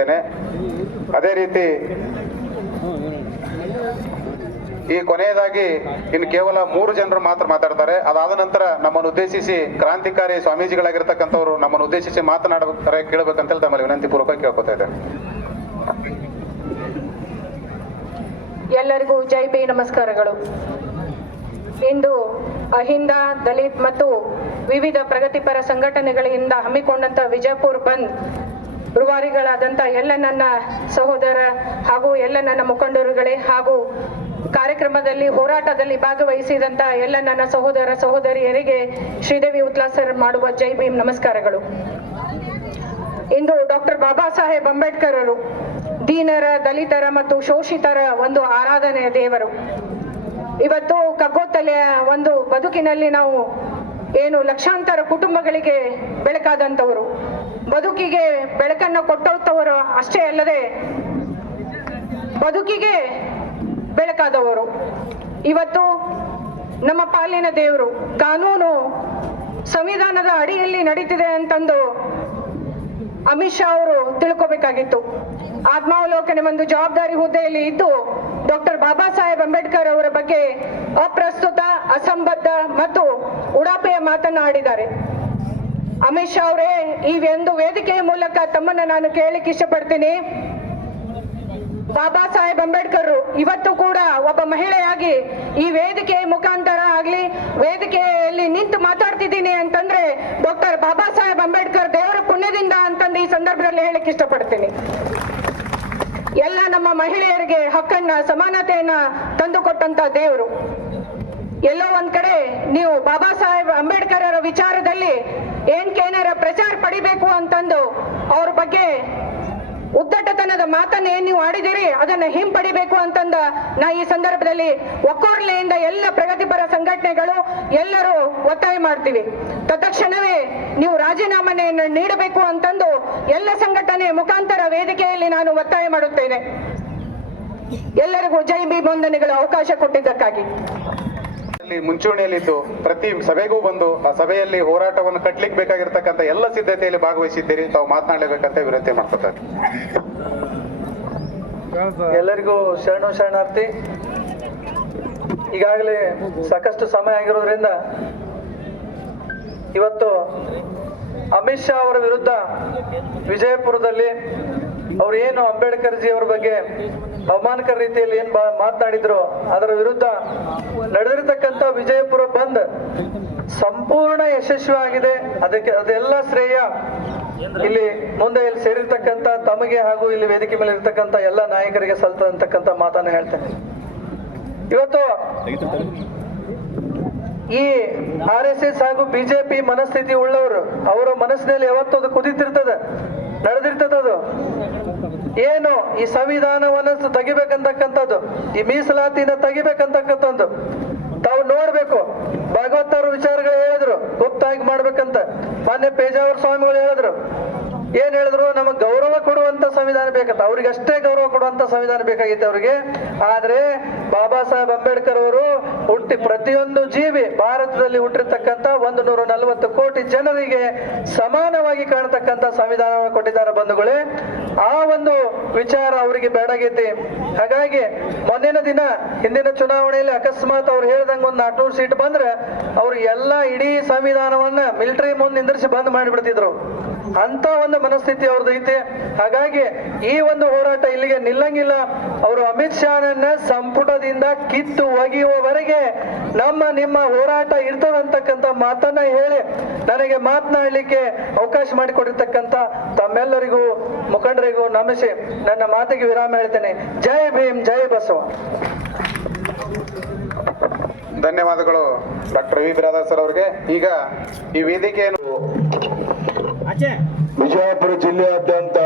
ಇದ್ದೇನೆ ಅದೇ ರೀತಿ ಈ ಕೊನೆಯದಾಗಿ ಇನ್ನು ಕೇವಲ ಮೂರು ಜನರು ಮಾತ್ರ ಮಾತಾಡ್ತಾರೆ. ಅದಾದ ನಂತರ ನಮ್ಮನ್ನು ಉದ್ದೇಶಿಸಿ ಕ್ರಾಂತಿಕಾರಿ ಸ್ವಾಮೀಜಿಗಳಾಗಿರ್ತಕ್ಕಂಥವ್ರು ನಮ್ಮನ್ನು ಉದ್ದೇಶಿಸಿ ಮಾತನಾಡಬೇಕಾರೆ ಕೇಳಬೇಕಂತೇಳಿ ತಮ್ಮಲ್ಲಿ ವಿನಂತಿ ಪೂರ್ವಕ ಕೇಳ್ಕೊತಾ ಇದೆ ಎಲ್ಲರಿಗೂ ಜೈ ಬಿ ನಮಸ್ಕಾರಗಳು. ಇಂದು ಅಹಿಂದ, ದಲಿತ್ ಮತ್ತು ವಿವಿಧ ಪ್ರಗತಿಪರ ಸಂಘಟನೆಗಳಿಂದ ಹಮ್ಮಿಕೊಂಡಂತ ವಿಜಯಪುರ ಬಂದ್ ರೂವಾರಿಗಳಾದಂಥ ಎಲ್ಲ ನನ್ನ ಸಹೋದರ ಹಾಗೂ ಎಲ್ಲ ನನ್ನ ಮುಖಂಡರುಗಳೇ ಹಾಗೂ ಕಾರ್ಯಕ್ರಮದಲ್ಲಿ, ಹೋರಾಟದಲ್ಲಿ ಭಾಗವಹಿಸಿದಂಥ ಎಲ್ಲ ನನ್ನ ಸಹೋದರ ಸಹೋದರಿಯರಿಗೆ ಶ್ರೀದೇವಿ ಉತ್ಲಾಸರ್ ಮಾಡುವ ಜೈ ಭೀಮ್ ನಮಸ್ಕಾರಗಳು. ಇಂದು ಡಾಕ್ಟರ್ ಬಾಬಾ ಸಾಹೇಬ್ ಅಂಬೇಡ್ಕರ್ ಅವರು ದೀನರ, ದಲಿತರ ಮತ್ತು ಶೋಷಿತರ ಒಂದು ಆರಾಧನೆಯ ದೇವರು. ಇವತ್ತು ಕಗ್ಗೋತ್ತಲೆಯ ಒಂದು ಬದುಕಿನಲ್ಲಿ ನಾವು ಏನು ಲಕ್ಷಾಂತರ ಕುಟುಂಬಗಳಿಗೆ ಬೆಳಕಾದಂಥವರು. ಬದುಕಿಗೆ ಬೆಳಕನ್ನು ಕೊಟ್ಟವರು ಅಷ್ಟೇ ಅಲ್ಲದೆ ಬದುಕಿಗೆ ಬೆಳಕಾದವರು. ಇವತ್ತು ನಮ್ಮ ಪಾಲಿನ ದೇವರು ಕಾನೂನು ಸಂವಿಧಾನದ ಅಡಿಯಲ್ಲಿ ನಡೀತಿದೆ ಅಂತಂದು ಅಮಿತ್ ಶಾ ಅವರು ತಿಳ್ಕೋಬೇಕಾಗಿತ್ತು. ಆತ್ಮಾವಲೋಕನೆ ಒಂದು ಜವಾಬ್ದಾರಿ ಹುದ್ದೆಯಲ್ಲಿ ಇದ್ದು ಡಾಕ್ಟರ್ ಬಾಬಾ ಸಾಹೇಬ್ ಅಂಬೇಡ್ಕರ್ ಅವರ ಬಗ್ಗೆ ಅಪ್ರಸ್ತುತ, ಅಸಂಬದ್ಧ ಮತ್ತು ಉಡಾಪೆಯ ಮಾತನ್ನು ಆಡಿದ್ದಾರೆ. ಅಮಿತ್ ಶಾ ಅವರೇ, ಈ ಒಂದು ವೇದಿಕೆಯ ಮೂಲಕ ತಮ್ಮನ್ನ ನಾನು ಕೇಳಲಿಕ್ಕೆ ಇಷ್ಟಪಡ್ತೀನಿ. ಬಾಬಾ ಸಾಹೇಬ್ ಅಂಬೇಡ್ಕರ್ ಇವತ್ತು ಕೂಡ ಒಬ್ಬ ಮಹಿಳೆಯಾಗಿ ಈ ವೇದಿಕೆ ಮುಖಾಂತರ ಆಗ್ಲಿ, ವೇದಿಕೆಯಲ್ಲಿ ನಿಂತು ಮಾತಾಡ್ತಿದ್ದೀನಿ ಅಂತಂದ್ರೆ ಡಾಕ್ಟರ್ ಬಾಬಾ ಸಾಹೇಬ್ ಅಂಬೇಡ್ಕರ್ ದೇವರ ಪುಣ್ಯದಿಂದ ಅಂತಂದು ಈ ಸಂದರ್ಭದಲ್ಲಿ ಹೇಳಕ್ ಇಷ್ಟಪಡ್ತೀನಿ. ಎಲ್ಲ ನಮ್ಮ ಮಹಿಳೆಯರಿಗೆ ಹಕ್ಕನ್ನ, ಸಮಾನತೆಯನ್ನ ತಂದುಕೊಟ್ಟಂತ ದೇವರು. ಎಲ್ಲೋ ಒಂದ್ ಕಡೆ ನೀವು ಬಾಬಾ ಸಾಹೇಬ್ ಅಂಬೇಡ್ಕರ್ ಅವರ ವಿಚಾರದಲ್ಲಿ ಏನ್ ಕೇನಾರ ಪ್ರಚಾರ ಪಡಿಬೇಕು ಅಂತಂದು ಅವ್ರ ಬಗ್ಗೆ ಉದ್ದಟತನದ ಮಾತನ್ನ ನೀವು ಆಡಿದಿರಿ, ಅದನ್ನ ಹಿಂಪಡಿಬೇಕು ಅಂತಂದ ನಾ ಈ ಸಂದರ್ಭದಲ್ಲಿ ಒಕ್ಕೋರ್ಲೆಯಿಂದ ಎಲ್ಲ ಪ್ರಗತಿಪರ ಸಂಘಟನೆಗಳು ಎಲ್ಲರೂ ಒತ್ತಾಯ ಮಾಡ್ತೀವಿ. ತತ್ಕ್ಷಣವೇ ನೀವು ರಾಜೀನಾಮೆಯನ್ನು ನೀಡಬೇಕು ಅಂತಂದು ಎಲ್ಲ ಸಂಘಟನೆ ಮುಖಾಂತರ ವೇದಿಕೆಯಲ್ಲಿ ನಾನು ಒತ್ತಾಯ ಮಾಡುತ್ತೇನೆ. ಎಲ್ಲರಿಗೂ ಜೈ ಬಿ ಅವಕಾಶ ಕೊಟ್ಟಿದ್ದಕ್ಕಾಗಿ. ಮುಂಚೂಣಿಯಲ್ಲಿದ್ದು ಪ್ರತಿ ಸಭೆಗೂ ಬಂದು ಆ ಸಭೆಯಲ್ಲಿ ಹೋರಾಟವನ್ನು ಕಟ್ಟಲಿಕ್ಕೆ ಬೇಕಾಗಿರ್ತಕ್ಕಂಥ ಎಲ್ಲ ಸಿದ್ಧತೆಯಲ್ಲಿ ಭಾಗವಹಿಸಿದ್ದೀರಿ. ತಾವು ಮಾತನಾಡಲೇಬೇಕಂತ ವಿನಂತಿ ಮಾಡ್ತಾರೆ ಎಲ್ಲರಿಗೂ ಶರಣು ಶರಣಾರ್ಥಿ, ಈಗಾಗಲೇ ಸಾಕಷ್ಟು ಸಮಯ ಆಗಿರೋದ್ರಿಂದ ಇವತ್ತು ಅಮಿತ್ ಶಾ ಅವರ ವಿರುದ್ಧ ವಿಜಯಪುರದಲ್ಲಿ ಅವ್ರು ಏನು ಅಂಬೇಡ್ಕರ್ ಜಿ ಅವರ ಬಗ್ಗೆ ಅವಮಾನಕರ ರೀತಿಯಲ್ಲಿ ಏನ್ ಮಾತನಾಡಿದ್ರು, ಅದರ ವಿರುದ್ಧ ನಡೆದಿರತಕ್ಕಂತ ವಿಜಯಪುರ ಬಂದ್ ಸಂಪೂರ್ಣ ಯಶಸ್ವಿ ಆಗಿದೆ ಅದಕ್ಕೆ ಅದೆಲ್ಲ ಶ್ರೇಯ ಇಲ್ಲಿ ಮುಂದೆ ಇಲ್ಲಿ ಸೇರಿರ್ತಕ್ಕಂತ ತಮಗೆ ಹಾಗೂ ಇಲ್ಲಿ ವೇದಿಕೆ ಮೇಲೆ ಇರ್ತಕ್ಕಂತ ಎಲ್ಲ ನಾಯಕರಿಗೆ ಸಲ್ತಕ್ಕಂಥ ಮಾತನ್ನ ಹೇಳ್ತೇನೆ. ಇವತ್ತು ಈ ಆರ್ ಎಸ್ ಎಸ್ ಹಾಗೂ ಬಿಜೆಪಿ ಮನಸ್ಥಿತಿ ಉಳ್ಳವರು, ಅವರ ಮನಸ್ಸಿನಲ್ಲಿ ಯಾವತ್ತೂ ಅದು ಕುದಿತಿರ್ತದೆ, ನಡೆದಿರ್ತದ ಅದು. ಏನು? ಈ ಸಂವಿಧಾನವನ್ನು ತೆಗಿಬೇಕಂತಕ್ಕಂಥದ್ದು, ಈ ಮೀಸಲಾತಿನ ತೆಗಿಬೇಕಂತಕ್ಕಂಥದ್ದು, ತಾವು ನೋಡ್ಬೇಕು. ಭಗವತ್ ಅವ್ರ ವಿಚಾರಗಳು ಹೇಳಿದ್ರು, ಗುಪ್ತಾಗಿ ಮಾಡ್ಬೇಕಂತ. ಮಾನ್ಯ ಪೇಜಾವರ ಸ್ವಾಮಿಗಳು ಹೇಳಿದ್ರು. ಏನ್ ಹೇಳಿದ್ರು? ನಮಗ್ ಗೌರವ ಕೊಡುವಂತ ಸಂವಿಧಾನ ಬೇಕಂತ. ಅವ್ರಿಗೆ ಅಷ್ಟೇ ಗೌರವ ಕೊಡುವಂತ ಸಂವಿಧಾನ ಬೇಕಾಗಿತ್ತು ಅವ್ರಿಗೆ. ಆದ್ರೆ ಬಾಬಾ ಸಾಹೇಬ್ ಅಂಬೇಡ್ಕರ್ ಅವರು ಹುಟ್ಟಿ ಪ್ರತಿಯೊಂದು ಜೀವಿ ಭಾರತದಲ್ಲಿ ಹುಟ್ಟಿರ್ತಕ್ಕಂತ ಒಂದು ನೂರ ನಲವತ್ತು ಕೋಟಿ ಜನರಿಗೆ ಸಮಾನವಾಗಿ ಕಾಣತಕ್ಕಂತ ಸಂವಿಧಾನವನ್ನು ಕೊಟ್ಟಿದ್ದಾರೆ ಬಂಧುಗಳೇ. ಆ ಒಂದು ವಿಚಾರ ಅವರಿಗೆ ಬೇಡಾಗೈತಿ ಹಾಗಾಗಿ ಮೊನ್ನಿನ ದಿನ ಹಿಂದಿನ ಚುನಾವಣೆಯಲ್ಲಿ ಅಕಸ್ಮಾತ್ ಅವ್ರು ಹೇಳ್ದಂಗ ಒಂದು ನಾಲ್ಕುನೂರು ಸೀಟ್ ಬಂದ್ರೆ ಅವ್ರು ಎಲ್ಲ ಇಡೀ ಸಂವಿಧಾನವನ್ನ ಮಿಲಿಟರಿ ಮುಂದೆ ನಿಂದಿರಿಸಿ ಬಂದ್ ಮಾಡಿಬಿಡ್ತಿದ್ರು. ಅಂತ ಒಂದು ಮನಸ್ಥಿತಿ ಅವ್ರದ್ದು ಐತೆ. ಹಾಗಾಗಿ ಈ ಒಂದು ಹೋರಾಟ ಇಲ್ಲಿಗೆ ನಿಲ್ಲಂಗಿಲ್ಲ. ಅವರು ಅಮಿತ್ ಶಾನನ್ನ ಸಂಪುಟದಿಂದ ಕಿತ್ತು ಒಗೆಯುವವರೆಗೆ ನಮ್ಮ ನಿಮ್ಮ ಹೋರಾಟ ಇರ್ತದಂತಕ್ಕಂಥ ಮಾತನ್ನ ಹೇಳಿ ನನಗೆ ಮಾತನಾಡಲಿಕ್ಕೆ ಅವಕಾಶ ಮಾಡಿಕೊಟ್ಟಿರ್ತಕ್ಕಂಥ ತಮ್ಮೆಲ್ಲರಿಗೂ, ಮುಖಂಡರಿಗೂ ನಮಿಸಿ ನನ್ನ ಮಾತಿಗೆ ವಿರಾಮ ಹೇಳ್ತೇನೆ. ಜೈ ಭೀಮ್, ಜೈ ಬಸವ. ಧನ್ಯವಾದಗಳು ಡಾಕ್ಟರ್ ವಿ ಬಿರಾದರ್ ಸರ್ ಅವರಿಗೆ. ಈಗ ಈ ವೇದಿಕೆಯನ್ನು ವಿಜಯಪುರ ಜಿಲ್ಲೆಯಾದ್ಯಂತ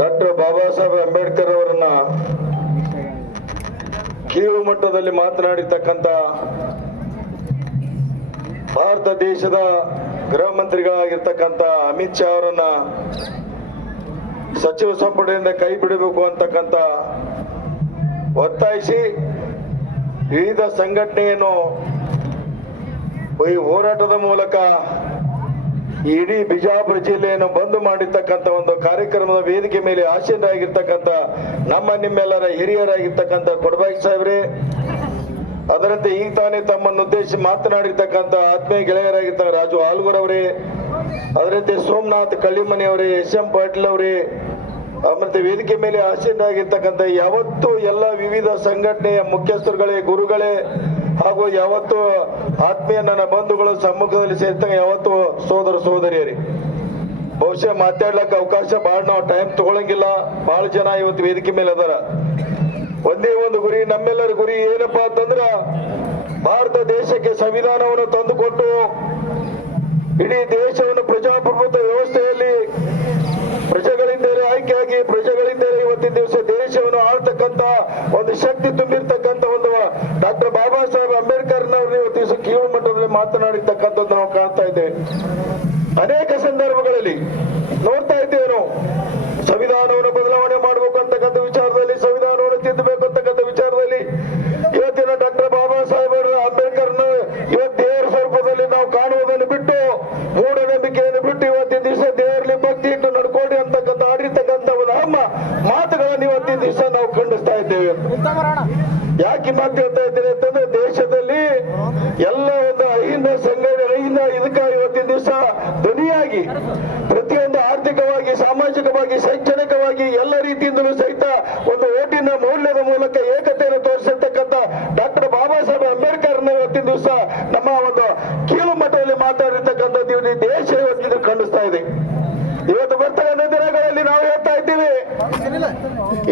ಡಾಕ್ಟರ್ ಬಾಬಾ ಸಾಹೇಬ್ ಅಂಬೇಡ್ಕರ್ ಅವರನ್ನ ಕೀಳು ಮಟ್ಟದಲ್ಲಿ ಮಾತನಾಡಿರ್ತಕ್ಕಂಥ ಭಾರತ ದೇಶದ ಗೃಹ ಮಂತ್ರಿಗಳಾಗಿರ್ತಕ್ಕಂಥ ಅಮಿತ್ ಶಾ ಅವರನ್ನ ಸಚಿವ ಸಂಪುಟದಿಂದ ಕೈ ಬಿಡಬೇಕು ಅಂತಕ್ಕಂಥ ಒತ್ತಾಯಿಸಿ ವಿವಿಧ ಸಂಘಟನೆಯನ್ನು ಈ ಹೋರಾಟದ ಮೂಲಕ ಇಡೀ ಬಿಜಾಪುರ ಜಿಲ್ಲೆಯನ್ನು ಬಂದ್ ಮಾಡಿರ್ತಕ್ಕಂಥ ಒಂದು ಕಾರ್ಯಕ್ರಮದ ವೇದಿಕೆ ಮೇಲೆ ಆಸೀನರಾಗಿರ್ತಕ್ಕಂಥ ನಮ್ಮ ನಿಮ್ಮೆಲ್ಲರ ಹಿರಿಯರಾಗಿರ್ತಕ್ಕಂಥ ಕೊಡಬಾಯಿ ಸಾಹೇಬ್ರೆ, ಅದರಂತೆ ಈಗ ತಾನೇ ತಮ್ಮನ್ನು ಉದ್ದೇಶಿಸಿ ಮಾತನಾಡಿರ್ತಕ್ಕಂಥ ಆತ್ಮೀಯ ಗೆಳೆಯರಾಗಿರ್ತ ರಾಜು ಆಲ್ಗೂರ್ ಅವರೇ, ಅದರಂತೆ ಸೋಮನಾಥ್ ಕಳ್ಳಿಮನಿ ಅವರೇ, ಎಸ್ ಎಂ ಪಾಟೀಲ್ ಅವರೇ ಮತ್ತೆ ವೇದಿಕೆ ಮೇಲೆ ಆಸೀನರಾಗಿರ್ತಕ್ಕಂಥ ಯಾವತ್ತು ಎಲ್ಲ ವಿವಿಧ ಸಂಘಟನೆಯ ಮುಖ್ಯಸ್ಥರುಗಳೇ, ಗುರುಗಳೇ ಹಾಗೂ ಯಾವತ್ತು ಆತ್ಮೀಯ ನನ್ನ ಬಂಧುಗಳು ಸಮ್ಮುಖದಲ್ಲಿ ಸೇರ್ತಕ್ಕ ಯಾವತ್ತು ಸೋದರ ಸೋದರಿಯರಿ, ಬಹುಶಃ ಮಾತಾಡ್ಲಕ್ಕೆ ಅವಕಾಶ ಬಹಳ ನಾವು ಟೈಮ್ ತಗೊಳಂಗಿಲ್ಲ. ಬಹಳ ಜನ ಇವತ್ತು ವೇದಿಕೆ ಮೇಲೆ ಅದರ. ಒಂದೇ ಒಂದು ಗುರಿ, ನಮ್ಮೆಲ್ಲರ ಗುರಿ ಏನಪ್ಪಾ ಅಂತಂದ್ರ ಭಾರತ ದೇಶಕ್ಕೆ ಸಂವಿಧಾನವನ್ನು ತಂದುಕೊಟ್ಟು ಇಡೀ ದೇಶವನ್ನು ಪ್ರಜಾಪ್ರಭುತ್ವ ವ್ಯವಸ್ಥೆಯಲ್ಲಿ ಪ್ರಜೆಗಳಿಂದಲೇ ಆಯ್ಕೆಯಾಗಿ, ಪ್ರಜೆಗಳಿಂದಲೇ ಇವತ್ತಿನ ದಿವಸ ದೇಶವನ್ನು ಆಳ್ತಕ್ಕಂತ ಒಂದು ಶಕ್ತಿ ತುಂಬಿರ್ತಕ್ಕಂತ ಒಂದು ಡಾಕ್ಟರ್ ಬಾಬಾ ಸಾಹೇಬ್ ಅಂಬೇಡ್ಕರ್ನವ್ರು ಇವತ್ತು ದಿವಸ ಕೀಳು ಮಟ್ಟದಲ್ಲಿ ಮಾತನಾಡಿರ್ತಕ್ಕಂಥದ್ದು ನಾವು ಕಾಣ್ತಾ ಇದ್ದೇವೆ. ಅನೇಕ ಸಂದರ್ಭಗಳಲ್ಲಿ ನೋಡ್ತಾ ಇದ್ದೇವೆ ನಾವು ಸಂವಿಧಾನವನ್ನು ಬದಲಾವಣೆ ಮಾಡಬೇಕು ಅಂತಕ್ಕಂಥ ವಿಚಾರದಲ್ಲಿ ಸಂವಿಧಾನವನ್ನು ತಿದ್ದಬೇಕು ಅಂತಕ್ಕಂಥ ವಿಚಾರದಲ್ಲಿ ಇವತ್ತಿನ ಡಾಕ್ಟರ್ ಬಾಬಾ ಸಾಹೇಬ್ ಅಂಬೇಡ್ಕರ್ ಇವತ್ತು ದೇವರ ಸ್ವರೂಪದಲ್ಲಿ ನಾವು ಕಾಣುವುದನ್ನು ಬಿಟ್ಟು ಮೂಢನಂಬಿಕೆಯನ್ನು ಬಿಟ್ಟು ಇವತ್ತಿನ ದಿವಸ ದೇವರಲ್ಲಿ ಭಕ್ತಿ ಇಟ್ಟು ನಡ್ಕೊಳ್ಳಿ ಅಂತಕ್ಕಂಥ ಆಡಿರ್ತಕ್ಕಂಥ ಒಂದು ಅಮ್ಮ ಮಾತುಗಳನ್ನು ಇವತ್ತಿನ ದಿವಸ ನಾವು ಖಂಡಿಸ್ತಾ ಇದ್ದೇವೆ ಯಾಕೆ ಮಾತು ಹೇಳ್ತಾ ಇದ್ದೇನೆ ಅಂತಂದ್ರೆ ದೇಶದಲ್ಲಿ ಎಲ್ಲ ಒಂದು ಅಹಿಂದ ಸಂಘಟನೆ ಅಹಿಂದ ಇದಕ್ಕ ಇವತ್ತಿನ ದಿವಸ ಧ್ವನಿಯಾಗಿ ಪ್ರತಿಯೊಂದು ಆರ್ಥಿಕವಾಗಿ ಸಾಮಾಜಿಕವಾಗಿ ಶೈಕ್ಷಣಿಕವಾಗಿ ಎಲ್ಲ ರೀತಿಯಿಂದಲೂ ಒಂದು ಓಟಿನ ಮೌಲ್ಯದ ಮೂಲಕ ಏಕತೆಯನ್ನು ತೋರಿಸಿರ್ತಕ್ಕಂಥ ಡಾಕ್ಟರ್ ಬಾಬಾ ಸಾಹೇಬ್ ಅಂಬೇಡ್ಕರ್ ಇವತ್ತಿನ ದಿವಸ ನಮ್ಮ ಒಂದು ಕೀಳು ಮಟ್ಟದಲ್ಲಿ ಮಾತಾಡಿರ್ತಕ್ಕಂಥದ್ದು ಇಡೀ ದೇಶ ಇವತ್ತಿನ ಖಂಡಿಸ್ತಾ ಇದೆ. ಇವತ್ತು ಬರ್ತಕ್ಕಂಥ ದಿನಗಳಲ್ಲಿ ನಾವು ಹೇಳ್ತಾ ಇದ್ದೀವಿ.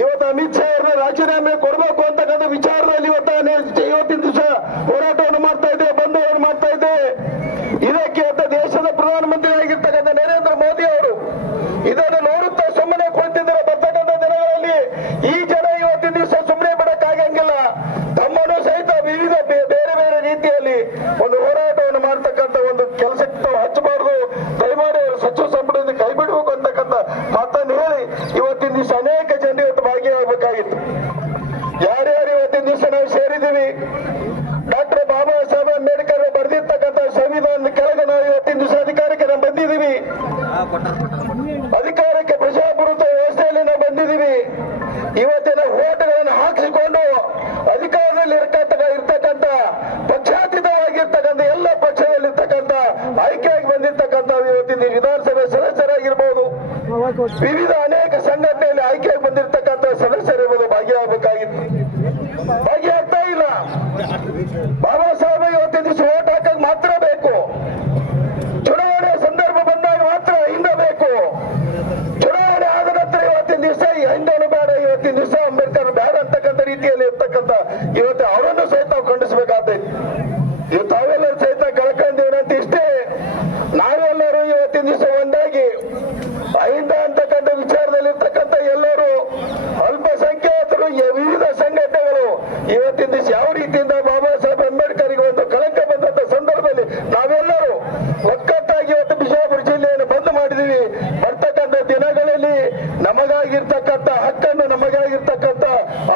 ಇವತ್ತು ಅಮಿತ್ ಶಾ ಅವ್ರನ್ನ ರಾಜೀನಾಮೆ ಕೊಡಬೇಕು ಅಂತಕ್ಕಂಥ ವಿಚಾರದಲ್ಲಿ ಇವತ್ತು ಇವತ್ತಿನ ದಿವಸ ಹೋರಾಟವನ್ನು ಮಾಡ್ತಾ ಇದ್ದೇವೆ ಬಂಧವನ್ನು ಮಾಡ್ತಾ ಇದ್ದೇವೆ ಇದಕ್ಕೆ ಇವತ್ತು ದೇಶದ ಪ್ರಧಾನಮಂತ್ರಿ ಆಗಿರ್ತಕ್ಕಂಥ ನರೇಂದ್ರ ಮೋದಿ ಅವರು ಇದನ್ನು ನೋಡುತ್ತಾ ಸುಮ್ಮನೆ ಕುಳಿತಿದ್ದಾರೆ ಬರ್ತಕ್ಕಂಥ ದಿನಗಳಲ್ಲಿ ಈ ಜನ ಇವತ್ತಿನ ದಿವಸ ಸುಮ್ಮನೆ ಬಿಡಕ್ಕಾಗಂಗಿಲ್ಲ ತಮ್ಮನ್ನು ಸಹಿತ ವಿವಿಧ ಬೇ- ಬೇರೆ ಬೇರೆ ರೀತಿಯಲ್ಲಿ ಒಂದು ಹೋರಾಟವನ್ನು ಮಾಡ್ತಕ್ಕಂಥ ಒಂದು ಕೆಲಸಕ್ಕೆ ತಾವು ಹಚ್ಚಬಾರದು ದಯಮಾಡಿ ಅವರು ಸಚಿವ ಸಂಪುಟದಿಂದ ಕೈ ಬಿಡಬೇಕು ಅಂತಕ್ಕಂಥ ಮಾತನ್ನು ಹೇಳಿ ಇವತ್ತಿನ ದಿವಸ ಅನೇಕ ಜನರು ಇವತ್ತು ಭಾಗಿಯಾಗಬೇಕಾಗಿತ್ತು. ಯಾರ್ಯಾರು ಇವತ್ತಿನ ದಿವಸ ನಾವು ಸೇರಿದ್ದೀವಿ, ಡಾಕ್ಟರ್ ಬಾಬಾ ಸಾಹೇಬ್ ಅಂಬೇಡ್ಕರ್ ಬರೆದಿರ್ತಕ್ಕಂಥ ಸಂವಿಧಾನದ ಕೆಳಗೆ ನಾವು ಇವತ್ತಿನ ದಿವಸ ಅಧಿಕಾರಕ್ಕೆ ನಾವು ಬಂದಿದ್ದೀವಿ. ಅಧಿಕಾರಕ್ಕೆ ಪ್ರಜಾಪ್ರಭುತ್ವ ವ್ಯವಸ್ಥೆಯಲ್ಲಿ ನಾವು ಬಂದಿದ್ದೀವಿ. ಇವತ್ತಿನ ಓಟ್ಗಳನ್ನು ಹಾಕಿಸಿಕೊಂಡು ಅಧಿಕಾರದಲ್ಲಿ ಇರ್ತಕ್ಕಂಥ ಇರ್ತಕ್ಕಂಥ ಪಕ್ಷಾತೀತವಾಗಿರ್ತಕ್ಕಂಥ ಎಲ್ಲ ಪಕ್ಷದಲ್ಲಿರ್ತಕ್ಕಂಥ ಆಯ್ಕೆಯಾಗಿ ಬಂದಿರ್ತಕ್ಕಂಥ ಇವತ್ತಿನ ವಿಧಾನಸಭೆ ಸದಸ್ಯರಾಗಿರ್ಬೋದು. ವಿವಿಧ ಅನೇಕ ಸಂಘಟನೆಯಲ್ಲಿ ಆಯ್ಕೆಯಾಗಿ ಬಂದಿರತಕ್ಕಂಥ ಸದಸ್ಯರಿರ್ಬೋದು ಭಾಗಿಯಾಗಬೇಕಾಗಿತ್ತು ಭಾಗಿಯಾಗ್ತಾ ಇಲ್ಲ ಬಾಬಾ ಸಾಹೇಬ್ ಇವತ್ತಿನ ದಿವಸ ಓಟ್ ಹಾಕಕ್ ಮಾತ್ರ ಬೇಕು ಚುನಾವಣೆ ಸಂದರ್ಭ ಬಂದಾಗ ಮಾತ್ರ ಹಿಂದೆ ಬೇಕು ಚುನಾವಣೆ ಆದ ನಂತರ ಇವತ್ತಿನ ದಿವಸ ಈ ಹಿಂದೆನು ಬೇಡ ಇವತ್ತಿನ ದಿವಸ ಅಂಬೇಡ್ಕರ್ ಬೇಡ ಅಂತಕ್ಕಂಥ ರೀತಿಯಲ್ಲಿ ಇರ್ತಕ್ಕಂಥ ಇವತ್ತು ಅವರನ್ನು ಸಹಿತ ನಾವು ಖಂಡಿಸಬೇಕಾದೈತಿ ಇವತ್ತು ತಾವೆಲ್ಲರೂ ಸಹಿತ ಕಳ್ಕೊಂಡಿದ್ದೀವಿ ಇಷ್ಟೇ ನಾವೆಲ್ಲರೂ ಇವತ್ತಿನ ದಿವಸ ಒಂದಾಗಿ ಅಹಿಂದ ಅಂತಕ್ಕಂಥ ವಿಚಾರದಲ್ಲಿ ಇರ್ತಕ್ಕಂಥ ಎಲ್ಲರೂ ಅಲ್ಪಸಂಖ್ಯಾತರು ಯ- ವಿವಿಧ ಸಂಘಟನೆಗಳು ಇವತ್ತಿನ ದಿವಸ ಯಾವ ರೀತಿಯಿಂದ ಬಾಬಾ ಸಾಹೇಬ್ ಅಂಬೇಡ್ಕರ್ಗೆ ಒಂದು ಕಳಂಕ ಬಂದಂತ ಸಂದರ್ಭದಲ್ಲಿ ನಾವೆಲ್ಲರೂ ಒಕ್ಕಟ್ಟಾಗಿ ಇವತ್ತು ಬಿಜಾಪುರ ಜಿಲ್ಲೆಯನ್ನು ಬಂದ್ ಮಾಡಿದೀವಿ ಬರ್ತಕ್ಕಂಥ ದಿನಗಳಲ್ಲಿ ನಮಗಾಗಿರ್ತಕ್ಕಂಥ ಹಕ್ಕನ್ನು ನಮಗಾಗಿರ್ತಕ್ಕಂಥ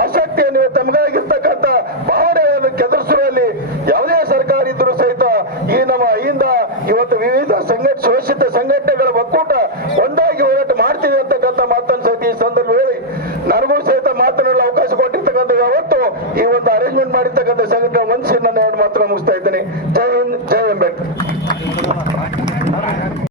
ಆಸಕ್ತಿಯನ್ನು ಇವತ್ತು ನಮಗಾಗಿರ್ತಕ್ಕಂಥ ಭಾವನೆಯನ್ನು ಕೆದರಿಸುವಲ್ಲಿ ಯಾವುದೇ ಸರ್ಕಾರ ಇದ್ರೂ ಸಹಿತ ಈ ನಮ್ಮ ಹಿಂದ ಇವತ್ತು ವಿವಿಧ ಸಂಘಟ ಶೋಷಿತ